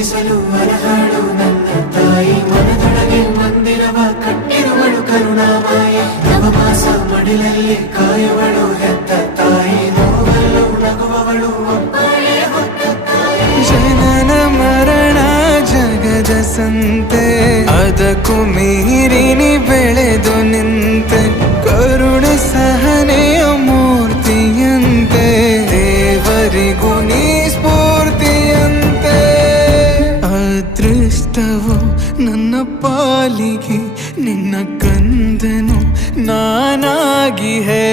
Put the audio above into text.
ಪೂಜಿಸಲು ಅರಹಾಳು ನನ್ನ ತಾಯಿ ಮನದೊಳಗೆ ಮಂದಿರವ ಕಟ್ಟಿರುವಳು ಕರುಣಾಮಾಯಿ ನವಮಾಸ ಮಡಿಲಲ್ಲಿ ಕಾಯುವಳು ಹೆತ್ತ ತಾಯಿ ನೋವಲ್ಲೂ ನಗುವವಳು ಒಬ್ಬಳೇ ಹೊತ್ತ ತಾಯಿ ಜನನ ಮರಣ ಜಗದ ಸಂತೆ ಅದಕ್ಕೂ ಮೀರಿನಿ ಬೆಳೆದು ನಿಂತೆ ಕರುಣೆ ಸಹನೆಯ ಮೂರ್ತಿಯಂತೆ ದೇವರಿಗೂ ನೀ ಸ್ಫೂರ್ತಿಯಂತೆ ಅದೃಷ್ಟವು ನನ್ನ ಪಾಲಿಗೆ ನಿನ್ನ ಕಂದನು ನಾನಾಗಿ ಹೇ